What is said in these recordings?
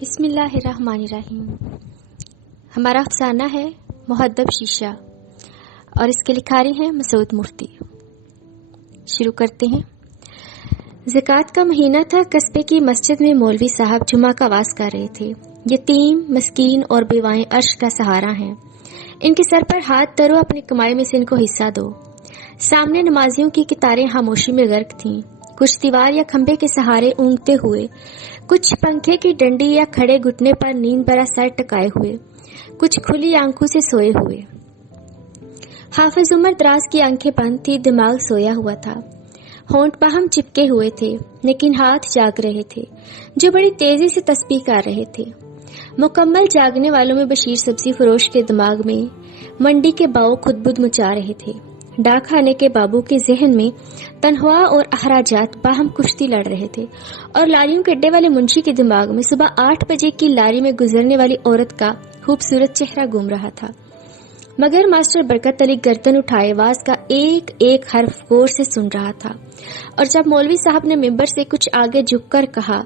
بسم اللہ الرحمن الرحیم۔ ہمارا افسانہ ہے مہذب شیشہ اور اس کے لکھاری ہیں مسعود مفتی۔ شروع کرتے ہیں۔ زکوٰۃ کا مہینہ تھا۔ قصبے کی مسجد میں مولوی صاحب جمعہ کا آغاز کر رہے تھے۔ یتیم، مسکین اور بیوائیں عرش کا سہارا ہیں۔ ان کے سر پر ہاتھ دھرو، اپنی کمائی میں سے ان کو حصہ دو۔ سامنے نمازیوں کی قطاریں خاموشی میں غرق تھیں، کچھ دیوار یا کھمبے کے سہارے اونگتے ہوئے، کچھ پنکھے کی ڈنڈی یا کھڑے گھٹنے پر نیند بھرا سر ٹکائے ہوئے، کچھ کھلی آنکھوں سے سوئے ہوئے۔ حافظ عمر دراز کی آنکھیں بند تھی، دماغ سویا ہوا تھا، ہونٹ باہم چپکے ہوئے تھے، لیکن ہاتھ جاگ رہے تھے جو بڑی تیزی سے تسبیح کر رہے تھے۔ مکمل جاگنے والوں میں بشیر سبزی فروش کے دماغ میں منڈی کے باؤ خود بدھ مچا رہے تھے۔ ڈاک خانے کے بابو کے ذہن میں تنخواہ اور اخراجات باہم کشتی لڑ رہے تھے، اور لاریوں کے اڈے والے منشی کے دماغ میں صبح 8 بجے کی لاری میں گزرنے والی عورت کا خوبصورت چہرہ گھوم رہا تھا۔ مگر ماسٹر برکت علی گردن اٹھائے آواز کا ایک ایک حرف غور سے سن رہا تھا، اور جب مولوی صاحب نے ممبر سے کچھ آگے جھک کر کہا،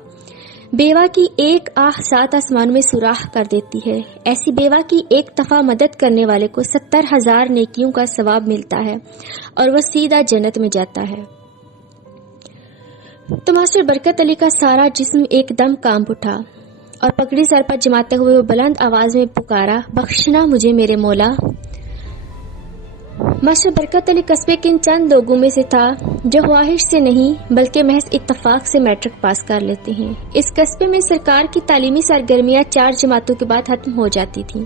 بیوہ کی ایک آہ 7 آسمانوں میں سوراخ کر دیتی ہے، ایسی بیوہ کی ایک دفعہ مدد کرنے والے کو 70,000 نیکیوں کا ثواب ملتا ہے اور وہ سیدھا جنت میں جاتا ہے، تو ماسٹر برکت علی کا سارا جسم ایک دم کانپ اٹھا، اور پگڑی سر پر جماتے ہوئے وہ بلند آواز میں پکارا، بخشنا مجھے میرے مولا۔ ماسٹر برکت علی قصبے کے ان چند لوگوں میں سے تھا جو خواہش سے نہیں بلکہ محض اتفاق سے میٹرک پاس کر لیتے ہیں۔ اس قصبے میں سرکار کی تعلیمی سرگرمیاں 4 جماعتوں کے بعد ختم ہو جاتی تھیں،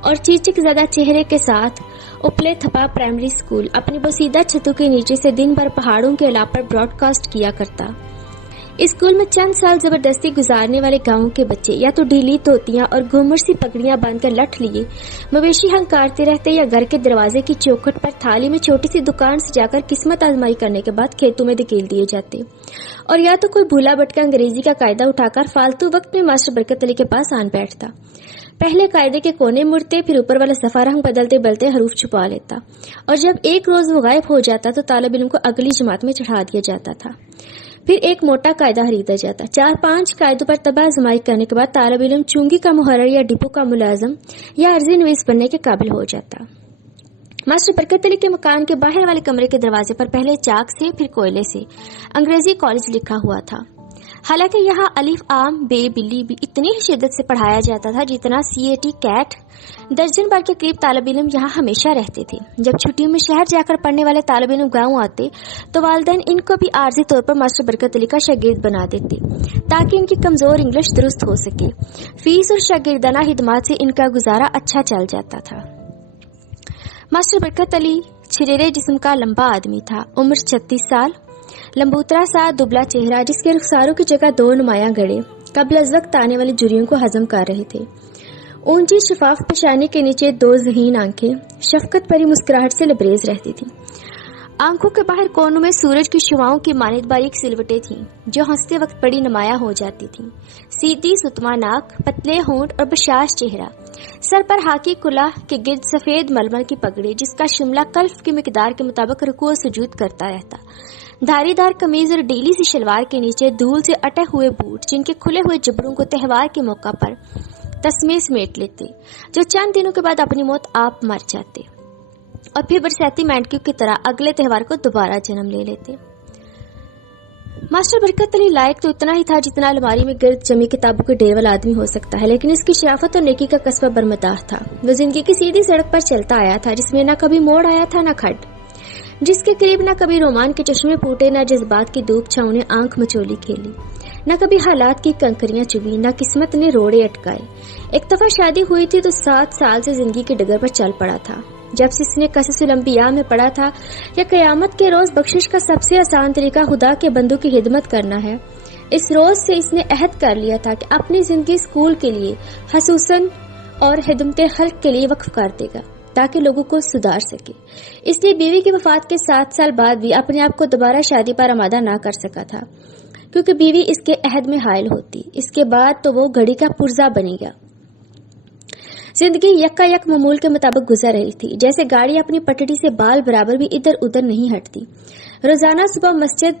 اور چیچک زدہ چہرے کے ساتھ اپلے تھپا پرائمری اسکول اپنی بوسیدہ چھتوں کے نیچے سے دن بھر پہاڑوں کے علاوہ پر براڈ کاسٹ کیا کرتا۔ اسکول میں چند سال زبردستی گزارنے والے گاؤں کے بچے یا تو ڈھیلی توتیاں اور گھومر سی پگڑیاں باندھ کر لٹھ لیے مویشی ہنکارتے رہتے، یا گھر کے دروازے کی چوکھٹ پر تھالی میں چھوٹی سی دکان سے جا کر قسمت آزمائی کرنے کے بعد کھیتوں میں دھکیل دیے جاتے، اور یا تو کوئی بھولا بٹکا انگریزی کا قاعدہ اٹھا کر فالتو وقت میں ماسٹر برکت علی کے پاس آن بیٹھتا۔ پہلے قاعدے کے کونے مڑتے، پھر اوپر والا صفحہ رنگ بدلتے بدلتے حروف چھپا لیتا، اور جب ایک روز وہ غائب ہو جاتا تو طالب علم کو اگلی جماعت میں چڑھا دیا جاتا تھا۔ پھر ایک موٹا قاعدہ خریدا جاتا۔ 4-5 قاعدوں پر تباہ آزمائی کرنے کے بعد طالب علم چونگی کا محرر یا ڈپو کا ملازم یا عرضی نویس بننے کے قابل ہو جاتا۔ ماسٹر برکت علی کے مکان کے باہر والے کمرے کے دروازے پر پہلے چاک سے پھر کوئلے سے انگریزی کالج لکھا ہوا تھا، حالانکہ یہاں الف عام بے بلی بھی اتنی شدت سے پڑھایا جاتا تھا جتنا CAT کیٹ۔ درجن بھر کے قریب طالب علم یہاں ہمیشہ رہتے تھے۔ جب چھٹیوں میں شہر جا کر پڑھنے والے طالب علم گاؤں آتے تو والدین ان کو بھی عارضی طور پر ماسٹر برکت علی کا شاگرد بنا دیتے تاکہ ان کی کمزور انگلش درست ہو سکے۔ فیس اور شاگردانہ خدمات سے ان کا گزارا اچھا چل جاتا تھا۔ ماسٹر برکت علی چھریرے جسم کا لمبا آدمی تھا، عمر 36 سال، لمبوترا سا دبلا چہرہ جس کے رخساروں کی جگہ 2 نمایاں گڑے قبل از وقت آنے والی جریوں کو ہضم کر رہے تھے۔ اونچی شفاف پیشانی کے نیچے 2 ذہین آنکھیں شفقت بھری مسکراہٹ سے لبریز رہتی تھیں۔ آنکھوں کے باہر کونوں میں سورج کی شعاؤں کی مانند باریک سلوٹیں تھیں جو ہنستے وقت بڑی نمایاں ہو جاتی تھیں۔ سیدھی ستما ناک، پتلے ہونٹ اور بشاش چہرہ، سر پر ہاکی کلاه کے گرد سفید ململ کی پگڑی جس کا شملہ کلف کی مقدار کے مطابق رکوع و سجود کرتا رہتا، دھاری دار قمیض اور ڈھیلی سی شلوار کے نیچے دھول سے اٹے ہوئے بوٹ جن کے کھلے ہوئے جبڑوں کو تہوار کے موقع پر تسمے سمیٹ لیتے، جو چند دنوں کے بعد اپنی موت آپ مر جاتے اور پھر برساتی مینڈکیوں کی طرح اگلے تہوار کو دوبارہ جنم لے لیتے۔ ماسٹر برکت علی لائق تو اتنا ہی تھا جتنا الماری میں گرد جمی کتابوں کے ڈھیر والا آدمی ہو سکتا ہے، لیکن اس کی شرافت اور نیکی کا قصبہ برمداح تھا۔ وہ زندگی کی سیدھی سڑک پر چلتا آیا تھا جس میں نہ کبھی موڑ آیا تھا نہ کھڈ، جس کے قریب نہ کبھی رومان کے چشمے پھوٹے، نہ جذبات کی دھوپ چھاؤں نے آنکھ مچولی کھیلی، نہ کبھی حالات کی کنکریاں چبھی، نہ قسمت نے روڑے اٹکائے۔ ایک دفعہ شادی ہوئی تھی تو 7 سال سے زندگی کے ڈگر پر چل پڑا تھا۔ جب سے اس نے قصص الانبیاء میں پڑھا تھا کہ قیامت کے روز بخشش کا سب سے آسان طریقہ خدا کے بندوں کی خدمت کرنا ہے، اس روز سے اس نے عہد کر لیا تھا کہ اپنی زندگی اسکول کے لیے خصوصاً اور خدمت خلق کے لیے وقف کر دے گا تاکہ لوگوں کو سدھار سکے۔ اس لیے بیوی کی وفات کے 7 سال بعد بھی اپنے آپ کو دوبارہ شادی پر آمادہ نہ کر سکا تھا، کیونکہ بیوی اس کے عہد میں حائل ہوتی۔ اس کے بعد تو وہ گھڑی کا پرزہ بنے گا۔ زندگی یکا یک معمول کے مطابق گزر رہی تھی، جیسے گاڑی اپنی پٹڑی سے بال برابر بھی ادھر ادھر نہیں ہٹتی۔ روزانہ صبح مسجد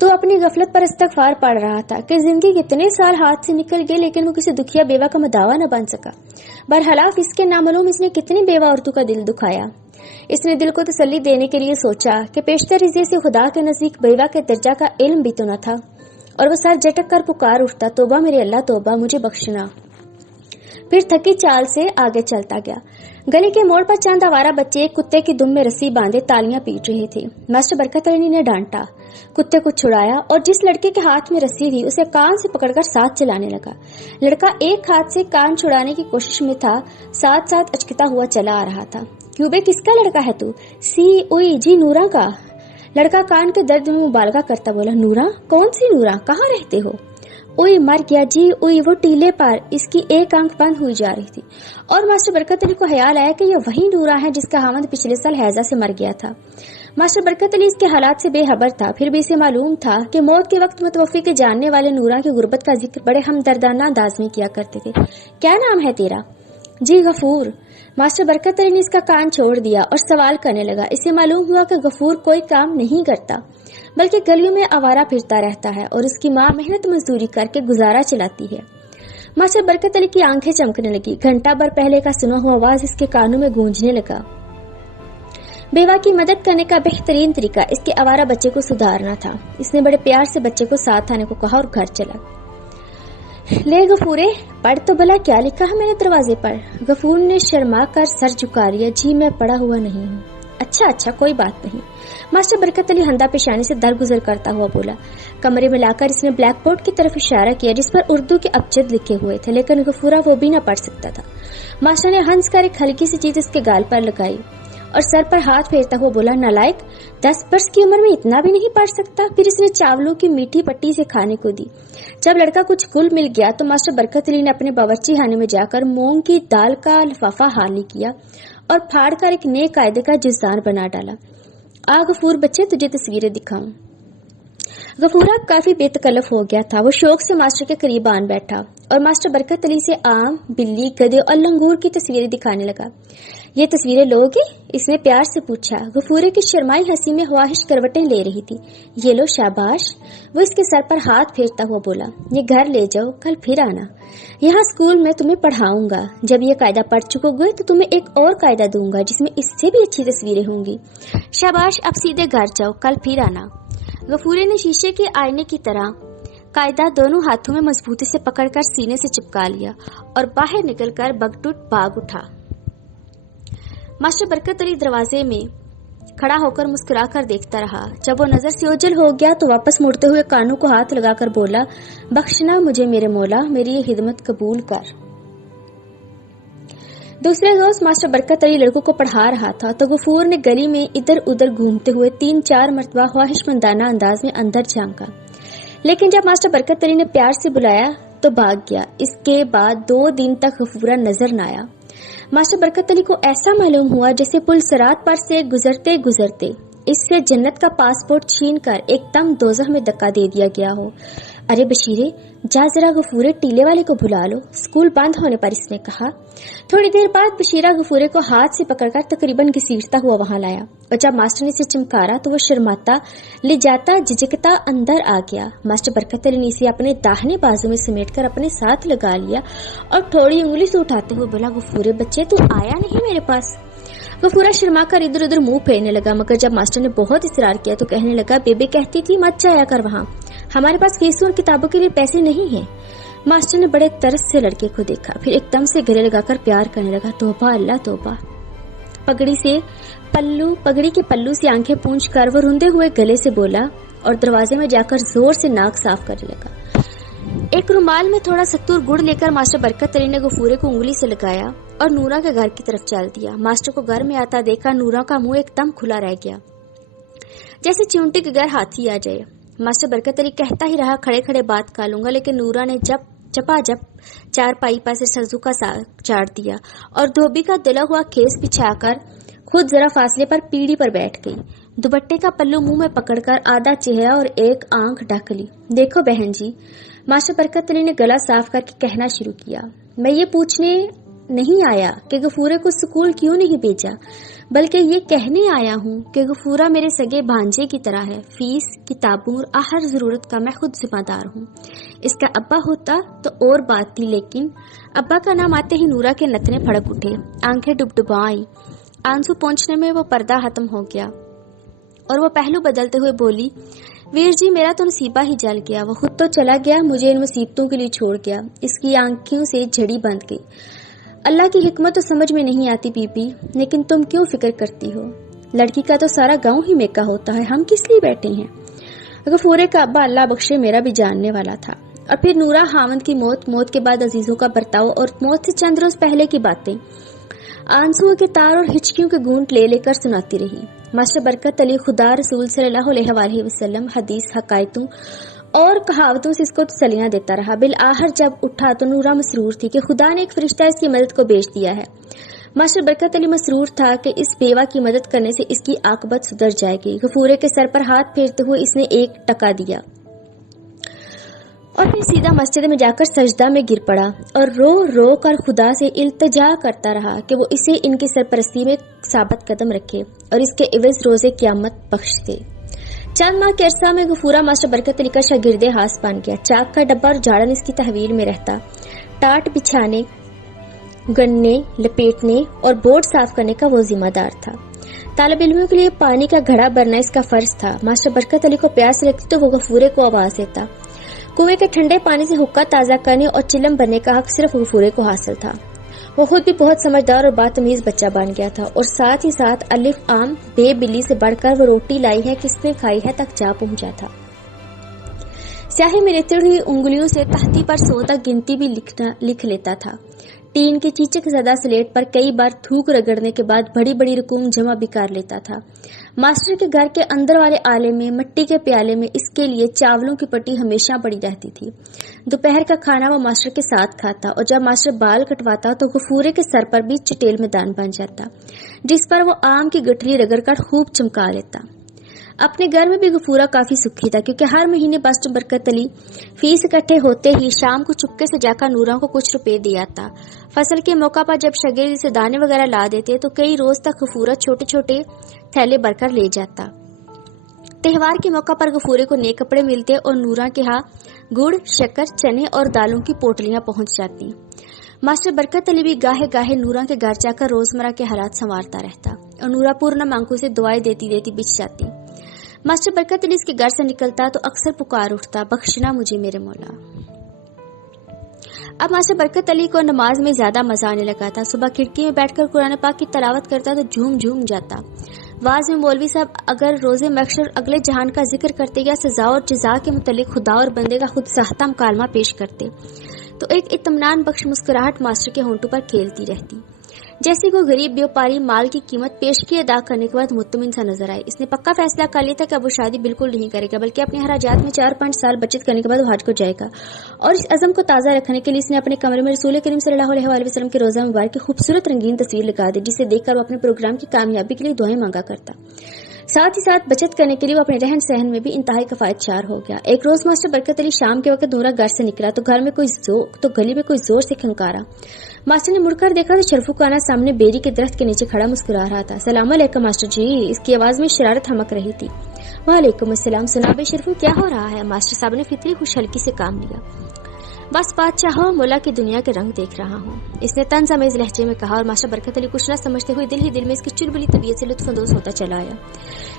تو اپنی غفلت پر استغفار پڑھ رہا تھا کہ زندگی کتنے سال ہاتھ سے نکل گئے لیکن وہ کسی دکھیا بیوہ کا مداوا نہ بن سکا۔ برخلاف اس کے نامعلوم اس نے کتنی بیوہ عورتوں کا دل دکھایا۔ اس نے دل کو تسلی دینے کے لیے سوچا کہ پیشتر عزیز سے خدا کے نزدیک بیوہ کے درجہ کا علم بھی تو نہ تھا، اور وہ سر جھٹک کر پکار اٹھتا، توبہ میرے اللہ توبہ، مجھے بخشنا۔ پھر تھکی چال سے آگے چلتا گیا۔ گلی کے موڑ پر چند آوارہ بچے ایک کتے کی دم میں رسی باندھے تالیاں پیٹ رہے تھے۔ ماسٹر برکت علی نے ڈانٹا، کتے کو چھڑایا اور جس لڑکے کے ہاتھ میں رسی تھی اسے کان سے پکڑ کر ساتھ چلانے لگا۔ لڑکا ایک ہاتھ سے کان چھڑانے کی کوشش میں تھا، ساتھ ساتھ اچکتا ہوا چلا آ رہا تھا۔ کیوں بے، کس کا لڑکا ہے تو؟ سی اوئی جی نورا کا۔ لڑکا کان کے درد میں مبالغہ کرتا بولا، نورا؟ کون سی نورا؟ کہاں رہتے ہو؟ اوئی مر گیا جی، اوئی وہ ٹیلے پر، اس کی ایک آنکھ بند ہوئی جا رہی تھی، اور ماسٹر برکت علی کو خیال آیا کہ یہ وہی نورا ہے جس کا خاوند پچھلے سال ہیضہ سے مر گیا تھا۔ ماسٹر برکت علی اس کے حالات سے بے خبر تھا، پھر بھی اسے معلوم تھا کہ موت کے وقت متوفی کے جاننے والے نورا کی غربت کا ذکر بڑے ہمدردانہ انداز میں کیا کرتے تھے۔ کیا نام ہے تیرا؟ جی غفور۔ ماسٹر برکت علی نے اس کا کان چھوڑ دیا اور سوال کرنے لگا۔ اسے معلوم ہوا کہ غفور کوئی کام نہیں کرتا بلکہ گلیوں میں آوارہ پھرتا رہتا ہے اور اس کی ماں محنت مزدوری کر کے گزارا چلاتی ہے۔ ماسٹر برکت علی کی آنکھیں چمکنے لگی۔ گھنٹہ بھر پہلے کا سنا ہوا آواز اس کے کانوں میں گونجنے لگا۔ بیوہ کی مدد کرنے کا بہترین طریقہ اس کے آوارہ بچے کو سدھارنا تھا۔ اس نے بڑے پیار سے بچے کو ساتھ آنے کو کہا اور گھر چلا۔ لے غفورے، پڑھ تو بھلا کیا لکھا ہے میرے دروازے پر؟ غفور نے شرما کر سر جھکا لیا۔ جی میں پڑھا ہوا نہیں ہوں۔ اچھا کوئی بات نہیں۔ ماسٹر برکت علی ہندا پیشانی سے درگزر کرتا ہوا بولا۔ کمرے میں لا کر اس نے بلیک بورڈ کی طرف اشارہ کیا جس پر اردو کے ابجد لکھے ہوئے تھے، لیکن غفورہ وہ بھی نہ پڑھ سکتا تھا۔ ماسٹر نے ہنس کر ایک ہلکی سی چیز اس کے گال پر لگائی اور سر پر ہاتھ پھیرتا ہوا بولا، نالائق، 10 برس کی عمر میں اتنا بھی نہیں پڑھ سکتا۔ پھر اس نے چاولوں کی میٹھی پٹی سے کھانے کو دی۔ جب لڑکا کچھ گل مل گیا تو ماسٹر برکت علی نے اپنے باورچی خانے میں جا کر مونگ کی دال کا لفافہ خالی کیا اور پھاڑ کر ایک نئے قاعدے کا جزدان بنا ڈالا۔ آ غفور بچے، تجھے تصویریں دکھاؤں۔ غفور اب کافی بے تکلف ہو گیا تھا۔ وہ شوق سے ماسٹر کے قریب آن بیٹھا اور ماسٹر برکت علی سے آم، بلی، گدھے اور لنگور کی تصویریں دکھانے لگا۔ یہ تصویریں لوگے؟ اس نے پیار سے پوچھا۔ غفورے کی شرمائی ہنسی میں خواہش کروٹیں لے رہی تھی۔ یہ لو، شاباش۔ وہ اس کے سر پر ہاتھ پھیرتا ہوا بولا، یہ گھر لے جاؤ، کل پھر آنا، یہاں اسکول میں تمہیں پڑھاؤں گا۔ جب یہ قاعدہ پڑھ چکو گے تو تمہیں ایک اور قاعدہ دوں گا جس میں اس سے بھی اچھی تصویریں ہوں گی۔ شاباش، اب سیدھے گھر جاؤ، کل پھر آنا۔ غفورے نے شیشے کے آئینے کی طرح قاعدہ دونوں ہاتھوں میں مضبوطی سے پکڑ کر سینے سے چپکا لیا اور باہر نکل کر بگٹوٹ باغ اٹھا۔ ماسٹر برکت علی دروازے میں کھڑا ہو کر مسکرا کر دیکھتا رہا۔ جب وہ نظر سے اوجھل ہو گیا تو واپس مڑتے ہوئے کانوں کو ہاتھ لگا کر بولا، بخشنا مجھے میرے مولا، میری یہ خدمت قبول کر۔ دوسرے روز ماسٹر برکت علی لڑکوں کو پڑھا رہا تھا تو غفور نے گلی میں ادھر ادھر گھومتے ہوئے 3-4 مرتبہ خواہش مندانہ انداز میں اندر جھانکا، لیکن جب ماسٹر برکت علی نے پیار سے بلایا تو بھاگ گیا۔ اس کے بعد 2 دن تک غفورہ نظر نہ آیا۔ ماسٹر برکت علی کو ایسا معلوم ہوا جیسے پل صراط پر سے گزرتے گزرتے اس سے جنت کا پاسپورٹ چھین کر ایک دم دوزخ میں دھکا دے دیا گیا ہو۔ ارے بشیرے، جا ذرا غفورے ٹیلے والے کو بلا لو، اسکول بند ہونے پر اس نے کہا۔ تھوڑی دیر بعد بشیرہ غفورے کو ہاتھ سے پکڑ کر تقریباً گھسیٹتا ہوا وہاں لایا، اور جب ماسٹر نے اسے چمکارا تو وہ شرماتا، لے جاتا، جھجکتا اندر آ گیا۔ ماسٹر برکت علی نے اسے اپنے داہنے بازو میں سمیٹ کر اپنے ساتھ لگا لیا اور تھوڑی انگلی سے اٹھاتے ہوئے بولا، غفورے بچے، تو آیا نہیں میرے پاس؟ غفورہ شرما کر ادھر ادھر منہ پھیرنے لگا، مگر جب ماسٹر نے بہت اصرار کیا تو کہنے لگا، بیبے کہتی تھی مت جایا کر وہاں، ہمارے پاس فیسوں اور کتابوں کے لیے پیسے نہیں ہیں۔ ماسٹر نے بڑے ترس سے لڑکے کو دیکھا، پھر ایک دم سے گلے لگا کر پیار کرنے لگا، توبہ اللہ توبہ۔ پگڑی کے پلو سے آنکھیں پونچھ کر وہ روندے ہوئے گلے سے بولا اور دروازے میں جا کر زور سے ناک صاف کرنے لگا۔ ایک رومال میں تھوڑا ستور گڑ لے کر ماسٹر برکت علی نے غفورے کو انگلی سے لگایا اور نورا کے گھر کی طرف چل دیا۔ ماسٹر کو گھر میں آتا دیکھا نورا کا منہ ایک دم کھلا رہ گیا، جیسے چونٹی کے گھر ہاتھی آ جائے۔ ماسٹر برکت علی کہتا ہی رہا، کھڑے کھڑے بات کر لوں گا، لیکن نورا نے چپا چار پائی پر سے سرزو کا ساگ چاڑ دیا اور دھوبی کا دلا ہوا کھیس بچھا کر خود ذرا فاصلے پر پیڑھی پر بیٹھ گئی۔ دوپٹے کا پلو منہ میں پکڑ کر آدھا چہرہ اور ایک آنکھ ڈھک لی۔ دیکھو بہن جی، ماسٹر برکت علی نے گلا صاف کر کے کہنا شروع کیا، میں یہ پوچھنے نہیں آیا کہ غفورے کو سکول کیوں نہیں بھیجا، بلکہ یہ کہنے آیا ہوں کہ غفورہ میرے سگے بھانجے کی طرح ہے. فیس، کتابوں اور ہر ضرورت کا میں خود ذمہ دار ہوں. اس کا ابا ہوتا تو اور بات تھی، لیکن ابا کا نام آتے ہی نورا کے نتنے پھڑک اٹھے، آنکھیں ڈبڈبا آئی. آنسو پہنچنے میں وہ پردہ ختم ہو گیا اور وہ پہلو بدلتے ہوئے بولی، ویر جی میرا تو نصیبہ ہی جل گیا. وہ خود تو چلا گیا، مجھے ان مصیبتوں کے لیے چھوڑ گیا. اس کی آنکھوں سے جھڑی بند گئی. اللہ کی حکمت تو سمجھ میں نہیں آتی بی بی، لیکن تم کیوں فکر کرتی ہو؟ لڑکی کا تو سارا گاؤں ہی میکا ہوتا ہے، ہم کس لیے بیٹھے ہیں؟ غفورے کا ابا اللہ بخشے میرا بھی جاننے والا تھا. اور پھر نورا خاوند کی موت کے بعد عزیزوں کا برتاؤ اور موت سے چند روز پہلے کی باتیں آنسوؤں کے تار اور ہچکیوں کے گھونٹ لے لے کر سناتی رہی. ماسٹر برکت علی خدا رسول صلی اللہ علیہ وآلہ وسلم حدیث، حکایتوں اور کہاوتوں سے اس کو تسلیاں دیتا رہا. بالآخر جب اٹھا تو نورا مسرور تھی کہ خدا نے ایک فرشتہ اس کی مدد کو بھیج دیا ہے. ماسٹر برکت علی مسرور تھا کہ اس بیوہ کی مدد کرنے سے اس کی عاقبت سدھر جائے گی. غفورے کے سر پر ہاتھ پھیرتے ہوئے اس نے ایک ٹکا دیا اور پھر سیدھا مسجد میں جا کر سجدہ میں گر پڑا اور رو رو کر خدا سے التجا کرتا رہا کہ وہ اسے ان کی سرپرستی میں ثابت قدم رکھے اور اس کے عوض روزے قیامت بخش دے. چند ماہ کے عرصہ میں غفورہ ماسٹر برکت علی کا شاگرد خاص بن گیا. چاک کا ڈبہ اور جھاڑن اس کی تحویل میں رہتا. ٹاٹ بچھانے، گننے، لپیٹنے اور بورڈ صاف کرنے کا وہ ذمہ دار تھا. طالب علموں کے لیے پانی کا گھڑا بھرنا اس کا فرض تھا. ماسٹر برکت علی کو پیاس لگتی تو وہ غفورے کو آواز دیتا. کنویں کے ٹھنڈے پانی سے حقہ تازہ کرنے اور چلم بھرنے کا حق صرف غفورے کو حاصل تھا. وہ خود بھی بہت سمجھدار اور باتمیز بچہ بن گیا تھا اور ساتھ ہی ساتھ الف عام بے بلی سے بڑھ کر وہ روٹی لائی ہے کس نے کھائی ہے تک جا پہنچا تھا. سیاہی میں رچڑی ہوئی انگلیوں سے تختی پر 100 تک گنتی بھی لکھ لیتا تھا. ٹین کی چیچک زدہ سلیٹ پر کئی بار تھوک رگڑنے کے بعد بڑی بڑی رقوم جمع بھی کر لیتا تھا. ماسٹر کے گھر کے اندر والے آلے میں مٹی کے پیالے میں اس کے لیے چاولوں کی پٹی ہمیشہ پڑی رہتی تھی. دوپہر کا کھانا وہ ماسٹر کے ساتھ کھاتا اور جب ماسٹر بال کٹواتا تو غفورے کے سر پر بھی چٹیل میدان بن جاتا جس پر وہ آم کی گٹھلی رگڑ کر خوب چمکا لیتا. اپنے گھر میں بھی غفورہ کافی سکھی تھا کیونکہ ہر مہینے ماسٹر برکت علی فیس اکٹھے ہوتے ہی شام کو چپکے سے جا کر نورا کو کچھ روپے دے آتا. فصل کے موقع پر جب شاگرد سے دانے وغیرہ لا دیتے تو کئی روز تک غفورہ چھوٹے چھوٹے تھیلے بھر کر لے جاتا. تہوار کے موقع پر غفورے کو نئے کپڑے ملتے اور نورا کے ہاں گڑ، شکر، چنے اور دالوں کی پوٹلیاں پہنچ جاتی. ماسٹر برکت علی بھی گاہے گاہے نورا کے گھر جا کر روزمرہ کے حالات سنوارتا رہتا اور نورا پورنم آنکھوں سے دعائیں دیتی دیتی بچ جاتی. ماسٹر برکت علی اس کے گھر سے نکلتا تو اکثر پکار اٹھتا، بخشنا مجھے میرے مولا. اب ماسٹر برکت علی کو نماز میں زیادہ مزہ آنے لگا تھا. صبح کھڑکی میں بیٹھ کر قرآن پاک کی تلاوت کرتا تو جھوم جھوم جاتا. واز میں مولوی صاحب اگر روزے محشر اگلے جہان کا ذکر کرتے یا سزا اور جزا کے متعلق خدا اور بندے کا خود ساختہ مکالمہ پیش کرتے تو ایک اطمینان بخش مسکراہٹ ماسٹر کے ہونٹوں پر کھیلتی رہتی، جیسے کوئی غریب بیوپاری مال کی قیمت پیشگی ادا کرنے کے بعد مطمئن سا نظر آئے. اس نے پکا فیصلہ کر لیا تھا کہ اب وہ شادی بالکل نہیں کرے گا بلکہ اپنے اخراجات میں 4-5 سال بچت کرنے کے بعد وہ حج کو جائے گا. اور اس عزم کو تازہ رکھنے کے لیے اس نے اپنے کمرے میں رسول کریم صلی اللہ علیہ وآلہ وسلم کے روزہ مبارک کی خوبصورت رنگین تصویر لگا دی جسے دیکھ کر وہ اپنے پروگرام کی کامیابی کے لیے دعائیں مانگا کرتا. ساتھ ہی ساتھ بچت کرنے کے لیے وہ اپنے رہن سہن میں بھی انتہائی کفایت چار ہو گیا. ایک روز ماسٹر برکت علی شام کے وقت نورا گھر سے نکلا تو گلی میں کوئی زور سے کھنکارا. ماسٹر نے مڑ کر دیکھا تو شرفو کانا سامنے بیری کے درخت کے نیچے کھڑا مسکرا رہا تھا. سلام علیکم ماسٹر جی. اس کی آواز میں شرارت ہمک رہی تھی. وعلیکم السلام. سنا بے شرفو کیا ہو رہا ہے؟ ماسٹر صاحب نے فطری خوش ہلکی سے کام لیا. بس بادشاہ مولا کی دنیا کے رنگ دیکھ رہا ہوں، اس نے طنز آمیز لہجے میں کہا اور ماسٹر برکت علی کچھ نہ سمجھتے ہوئے دل ہی دل میں اس کی چلبلی طبیعت سے لطف اندوز ہوتا چلا آیا.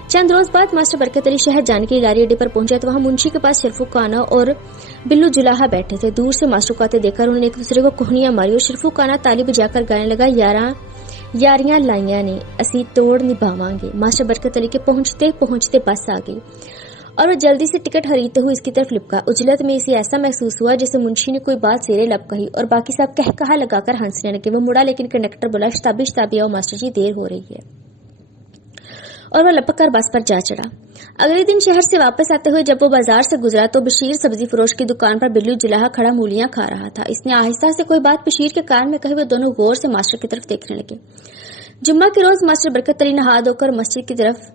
چند روز بعد ماسٹر برکت علی شہر جانے کے لیے لاری اڈے پر پہنچا تو وہاں منشی کے پاس شرفو کانا اور بلو جلاحہ بیٹھے تھے. دور سے ماسٹر کو آتے دیکھ کر انہوں نے ایک دوسرے کو کوہنیاں ماری اور شرفو کانا تالی بجا کر گانے لگا، یاریاں لائیاں نے اسی توڑ نبھاواں گے. ماسٹر برکت علی کے پہنچتے پہنچتے بس آ گئی اور وہ جلدی سے ٹکٹ خریدتے ہوئے اس کی طرف لپکا. اجلت میں اسے ایسا محسوس ہوا جیسے منشی نے کوئی بات زیر لب کہی اور باقی سب کہا لگا کر ہنسنے لگے. وہ مڑا لیکن کنڈکٹر بولا، شتابی آؤ ماسٹر جی، دیر ہو رہی ہے، اور وہ لپک کر بس پر جا چڑھا. اگلے دن شہر سے واپس آتے ہوئے جب وہ بازار سے گزرا تو بشیر سبزی فروش کی دکان پر بلو جلاحہ کھڑا مولیاں کھا رہا تھا. اس نے آہستہ سے کوئی بات بشیر کے کان میں کہی. وہ دونوں غور سے ماسٹر کی طرف دیکھنے لگے. جمعہ کے روز ماسٹر برکت علی نہا دھو کر مسجد کی طرف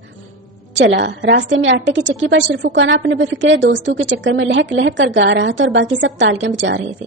چلا. راستے میں آٹے کی چکی پر شرفو کانا اپنے بے فکرے دوستوں کے چکر میں لہک لہک کر گا رہا تھا اور باقی سب تالیاں بجا رہے تھے.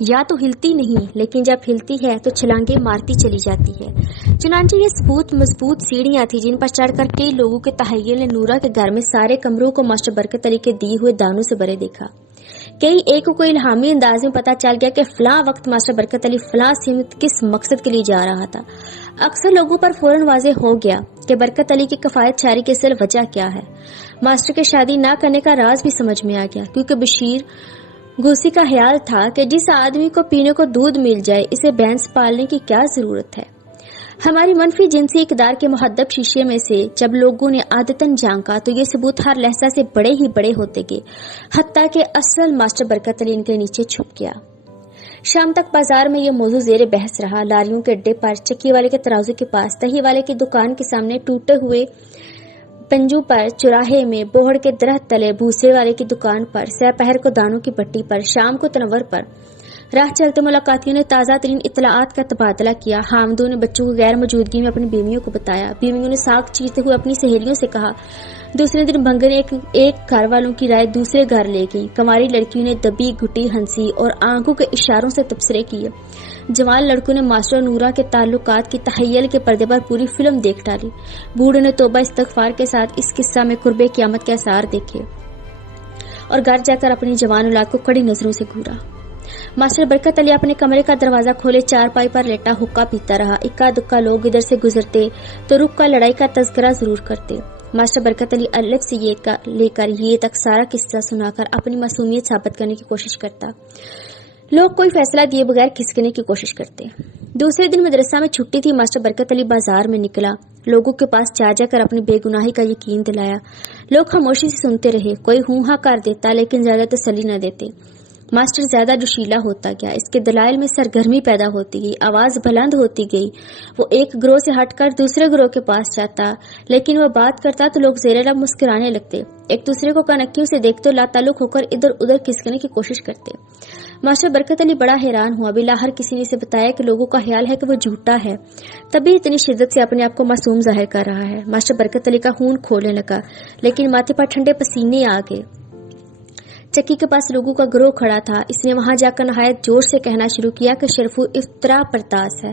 یا تو ہلتی نہیں لیکن جب ہلتی ہے تو چھلانگیں مارتی چلی جاتی ہے۔ چنانچہ یہ ثبوت مضبوط سیڑھیاں تھیں جن پر چڑھ کر کئی لوگوں کے تخیل نے نورا کے گھر میں سارے کمروں کو ماسٹر برکت علی کے دیے ہوئے دانوں سے بھرے دیکھا۔ کئی ایک کو الہامی انداز میں پتہ چل گیا کہ فلاں وقت ماسٹر برکت علی فلاں سمت کس مقصد کے لیے جا رہا تھا۔ اکثر لوگوں پر فوراً واضح ہو گیا کہ برکت علی کی کفایت شاری کی اصل وجہ کیا ہے۔ ماسٹر کے شادی نہ کرنے کا راز بھی سمجھ میں آ گیا، کیونکہ بشیر گوسی کا خیال تھا کہ جس آدمی کو پینے کو دودھ مل جائے اسے بھینس پالنے کی کیا ضرورت ہے۔ ہماری منفی جنسی اقدار کے محدب شیشے میں سے جب لوگوں نے عادتاً جھانکا تو یہ ثبوت ہر لحظہ سے بڑے ہی بڑے ہوتے گئے، حتیٰ کہ اصل ماسٹر برکت علی ان کے نیچے چھپ گیا۔ شام تک بازار میں یہ موضوع زیر بحث رہا۔ لاریوں کے اڈے پر، چکی والے کے ترازو کے پاس، دہی والے کی دکان کے سامنے، ٹوٹے ہوئے پنجو پر، چوراہے میں، بوہڑ کے درخت تلے، بھوسے والے کی دکان پر، سہ پہر کو دانوں کی بٹی پر، شام کو تنور پر، راہ چلتے ملاقاتیوں نے تازہ ترین اطلاعات کا تبادلہ کیا۔ حامدوں نے بچوں کو غیر موجودگی میں اپنی بیویوں کو بتایا۔ بیویوں نے ساگ چیرتے ہوئے اپنی سہیلیوں سے کہا۔ دوسرے دن بھنگر نے ایک گھر والوں کی رائے دوسرے گھر لے گئی۔ کنواری لڑکیوں نے دبی گھٹی ہنسی اور آنکھوں کے اشاروں سے تبصرے کیے۔ جوان لڑکوں نے ماسٹر اور نورا کے تعلقات کی تخیل کے پردے پر پوری فلم دیکھ ڈالی۔ بوڑھوں نے توبہ استغفار کے ساتھ اس قصہ میں قرب قیامت کے آثار دیکھے اور گھر جا کر اپنی جوان اولاد کو کڑی نظروں سے گھورا۔ ماسٹر برکت علی اپنے کمرے کا دروازہ کھولے چارپائی پر لیٹا حقہ پیتا رہا۔ اکا دکا لوگ ادھر سے گزرتے تو رک کر لڑائی کا تذکرہ ضرور کرتے۔ ماسٹر برکت علی الف سے لے کر یہ تک سارا قصہ سنا کر اپنی معصومیت ثابت کرنے کی کوشش کرتا۔ لوگ کوئی فیصلہ دیے بغیر کھسکنے کی کوشش کرتے۔ دوسرے دن مدرسہ میں چھٹی تھی۔ ماسٹر برکت علی بازار میں نکلا، لوگوں کے پاس جا کر اپنی بے گناہی کا یقین دلایا۔ لوگ خاموشی سے سنتے رہے، کوئی ہوں ہاں کر دیتا لیکن زیادہ تسلی نہ دیتے۔ ماسٹر زیادہ جوشیلا ہوتا گیا، اس کے دلائل میں سرگرمی پیدا ہوتی گئی، آواز بلند ہوتی گئی۔ وہ ایک گروہ سے ہٹ کر دوسرے گروہ کے پاس جاتا، لیکن وہ بات کرتا تو لوگ زیر لب مسکرانے لگتے، ایک دوسرے کو کنکیوں سے دیکھتے اور لاتعلق ہو کر ادھر ادھر کھسکنے کی کوشش کرتے۔ ماسٹر برکت علی بڑا حیران ہوا۔ بالآخر کسی نے اسے بتایا کہ لوگوں کا خیال ہے کہ وہ جھوٹا ہے، تبھی اتنی شدت سے اپنے آپ کو معصوم ظاہر کر رہا ہے۔ ماسٹر برکت علی کا خون کھولنے لگا، لیکن ماتھے پر ٹھنڈے پسینے آ گئے۔ چکی کے پاس لوگوں کا گروہ کھڑا تھا۔ اس نے وہاں جا کر نہایت زور سے کہنا شروع کیا کہ شرفو افطرا پرداز ہے،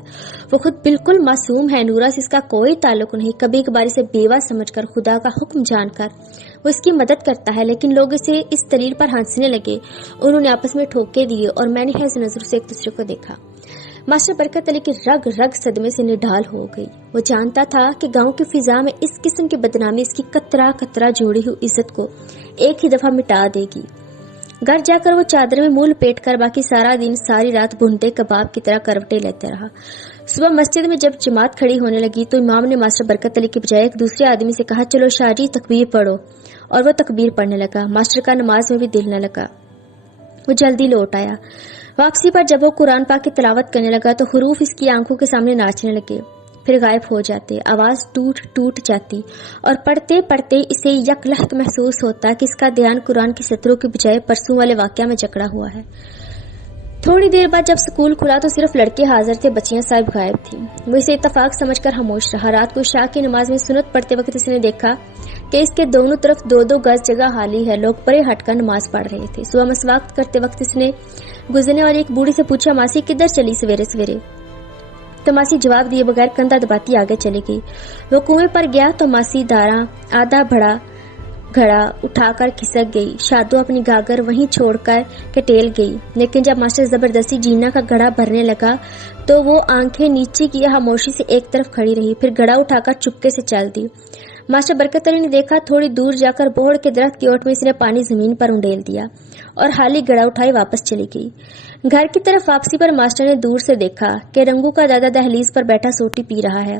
وہ خود بالکل معصوم ہے، نورا سے اس کا کوئی تعلق نہیں، کبھی کبھار اسے بیوہ سمجھ کر، خدا کا حکم جان کر وہ اس کی مدد کرتا ہے، لیکن لوگ اسے اس دلیل پر ہنسنے لگے۔ انہوں نے آپس میں ٹھوکے دیے اور میں نے حیض نظر سے ایک دوسرے کو دیکھا۔ ماسٹر برکت علی کی رگ رگ صدمے سے نڈال ہو گئی۔ وہ جانتا تھا کہ گاؤں کی فضا میں اس قسم کی بدنامی اس کی قطرہ قطرہ جوڑی ہوئی عزت کو ایک ہی دفعہ مٹا دے گی۔ گھر جا کر وہ چادر میں منہ لپیٹ کر باقی سارا دن ساری رات بھونٹے کباب کی طرح کروٹیں لیتے رہا۔ صبح مسجد میں جب جماعت کھڑی ہونے لگی تو امام نے ماسٹر برکت علی کے بجائے ایک دوسرے آدمی سے کہا، چلو شاہ جی تکبیر پڑھو، اور وہ تکبیر پڑھنے لگا۔ ماسٹر کا نماز میں بھی دل نہ لگا، وہ جلدی لوٹ آیا۔ واپسی پر جب وہ قرآن پاک کی تلاوت کرنے لگا تو حروف اس کی آنکھوں کے سامنے ناچنے لگے، پھر غائب ہو جاتے، آواز ٹوٹ ٹوٹ جاتی، اور پڑھتے پڑھتے اسے یک لحظ محسوس ہوتا کہ اس کا دھیان قرآن کی سطروں کے بجائے پرسوں والے واقعہ میں جکڑا ہوا ہے۔ تھوڑی دیر بعد جب سکول کھلا تو صرف لڑکے حاضر تھے، بچیاں صاحب غائب تھیں۔ وہ اسے اتفاق سمجھ کر خاموش رہا۔ رات کو عشاء کی نماز میں سنت پڑھتے وقت اس نے دیکھا کہ اس کے دونوں طرف 2-2 گز جگہ خالی ہے، لوگ پرے ہٹ کر نماز پڑھ رہے تھے۔ صبح مسواک کرتے وقت اس نے گزرنے والی ایک بوڑھی سے پوچھا، ماسی کدھر چلی سویرے سویرے؟ تو ماسی جواب دیے بغیر کندھا دباتی آگے چلی گئی۔ وہ کنویں پر گیا تو ماسی داراں آدھا بڑا گھڑا اٹھا کر کھسک گئی۔ شادو اپنی گاگر وہیں چھوڑ کر کٹیل گئی، لیکن جب ماسٹر زبردستی جینا کا گھڑا بھرنے لگا تو وہ آنکھیں نیچے کیے خاموشی سے ایک طرف کھڑی رہی، پھر گھڑا اٹھا کر چپکے سے چل دی۔ ماسٹر برکت علی نے دیکھا، تھوڑی دور جا کر بوہڑ کے درخت کی اوٹ میں اس نے پانی زمین پر انڈیل دیا اور حالی گھڑا اٹھائی واپس چلی گئی۔ گھر کی طرف واپسی پر ماسٹر نے دور سے دیکھا کہ رنگو کا دادا دہلیز پر بیٹھا سوٹی پی رہا ہے،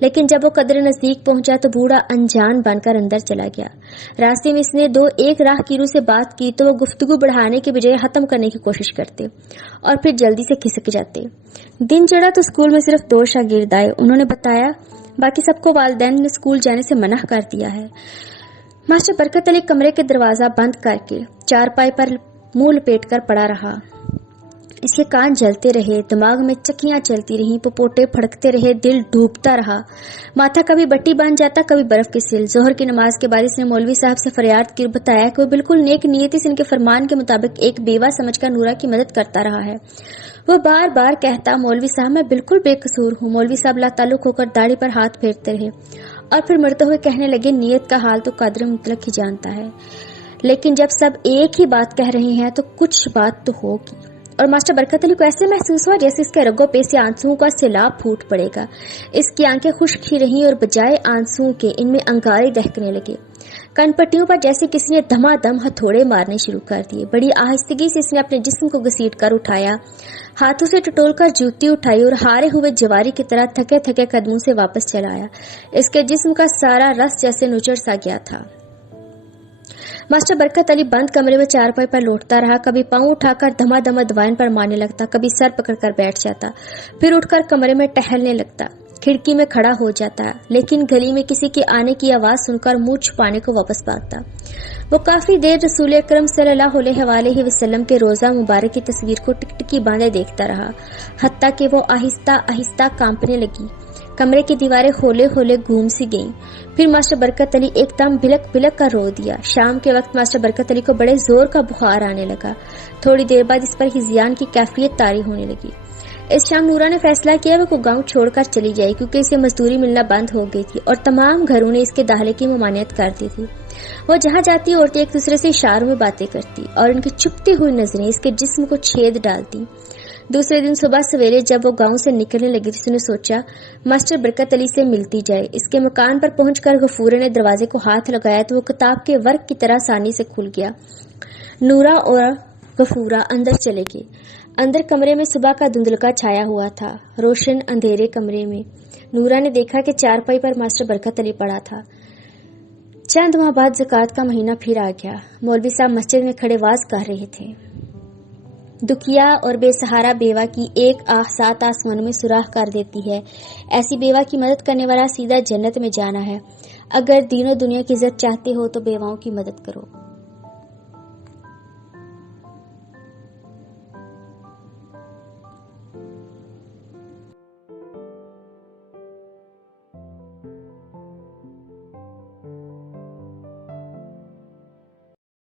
لیکن جب وہ قدر نزدیک پہنچا تو بوڑھا انجان بن کر اندر چلا گیا۔ راستے میں اس نے 2-1 راہ گیروں سے بات کی تو وہ گفتگو بڑھانے کے بجائے ختم کرنے کی کوشش کرتے اور پھر جلدی سے کھسک جاتے۔ دن چڑھا تو اسکول میں صرف 2 شاگرد آئے، انہوں نے بتایا باقی سب کو والدین نے اسکول جانے سے منع کر دیا ہے۔ ماسٹر برکت علی کمرے کے دروازہ بند کر کے چارپائی پر منہ لپیٹ کر پڑا رہا۔ اس کے کان جلتے رہے، دماغ میں چکیاں چلتی رہیں، پپوٹے پھڑکتے رہے، دل ڈوبتا رہا، ماتھا کبھی بٹی بن جاتا، کبھی برف کی سیل۔ ظہر کی نماز کے بعد اس نے مولوی صاحب سے فریاد کی اور بتایا کہ وہ بالکل نیک نیتی سے ان کے فرمان کے مطابق ایک بیوہ سمجھ کر نورا کی مدد کرتا رہا ہے۔ وہ بار بار کہتا، مولوی صاحب میں بالکل بے قصور ہوں۔ مولوی صاحب لا تعلق ہو کر داڑھی پر ہاتھ پھیرتے رہے اور پھر مرتے ہوئے کہنے لگے، نیت کا حال تو قادر مطلق ہی جانتا ہے، لیکن جب سب ایک ہی بات کہہ رہے ہیں تو کچھ بات تو ہوگی۔ اور ماسٹر برکت علی کو ایسے محسوس ہوا جیسے اس کے رگوں پہ سے آنسوؤں کا سیلاب پھوٹ پڑے گا۔ اس کی آنکھیں خشک ہی رہیں اور بجائے آنسوؤں کے ان میں انگارے دہکنے لگے۔ کن پٹیوں پر جیسے کسی نے دھما دم ہتھوڑے مارنے شروع کر دیے۔ بڑی آہستگی سے اس نے اپنے جسم کو گھسیٹ کر اٹھایا، ہاتھوں سے ٹٹول کر جوتی اٹھائی اور ہارے ہوئے جواری کی طرح تھکے تھکے قدموں سے واپس چلایا۔ اس کے جسم کا سارا رس جیسے نچڑ سا گیا تھا۔ ماسٹر برکت علی بند کمرے میں چارپائی پر لوٹتا رہا، کبھی پاؤں اٹھا کر دھما دھما دوائن پر مارنے لگتا، کبھی سر پکڑ کر بیٹھ جاتا، پھر اٹھ کر کمرے میں ٹہلنے لگتا، کھڑکی میں کھڑا ہو جاتا، لیکن گلی میں کسی کے آنے کی آواز سن کر منہ چھپانے کو واپس بھاگتا۔ وہ کافی دیر رسول اکرم صلی اللہ علیہ وسلم کے روزہ مبارک کی تصویر کو ٹکٹکی باندھے دیکھتا رہا، حتیٰ کہ وہ آہستہ آہستہ کانپنے لگی۔ کمرے کی دیواریں ہولے ہولے گھوم سی گئیں۔ پھر ماسٹر برکت علی ایک دم بلک بلک کر رو دیا۔ شام کے وقت ماسٹر برکت علی کو بڑے زور کا بخار آنے لگا۔ تھوڑی دیر بعد اس پر ہذیان کی کیفیت طاری ہونے لگی۔ اس شام نورا نے فیصلہ کیا وہ گاؤں چھوڑ کر چلی جائے، کیونکہ اسے مزدوری ملنا بند ہو گئی تھی اور تمام گھروں نے اس کے داخلے کی ممانعت کر دی تھی۔ وہ جہاں جاتی عورتیں ایک دوسرے سے اشاروں میں باتیں کرتی اور ان کی چپتی ہوئی نظریں اس کے جسم کو چھید ڈالتی۔ دوسرے دن صبح سویرے جب وہ گاؤں سے نکلنے لگی تو اس نے سوچا ماسٹر برکت علی سے ملتی جائے۔ اس کے مکان پر پہنچ کر غفورے نے دروازے کو ہاتھ لگایا تو وہ کتاب کے ورق کی طرح آسانی سے کھل گیا۔ نورا اور غفورہ اندر چلے گئے۔ اندر کمرے میں صبح کا دھندلکا چھایا ہوا تھا۔ روشن اندھیرے کمرے میں نورا نے دیکھا کہ چارپائی پر ماسٹر برکت علی پڑا تھا۔ چند ماہ بعد زکوٰۃ کا مہینہ پھر آ گیا۔ مولوی صاحب مسجد میں کھڑے واز کر رہے تھے۔ دکھیا اور بے سہارا بیوہ کی ایک آہ 7 آسمانوں میں سوراخ کر دیتی ہے۔ ایسی بیوہ کی مدد کرنے والا سیدھا جنت میں جانا ہے۔ اگر دین و دنیا کی عزت چاہتے ہو تو بیواؤں کی مدد کرو۔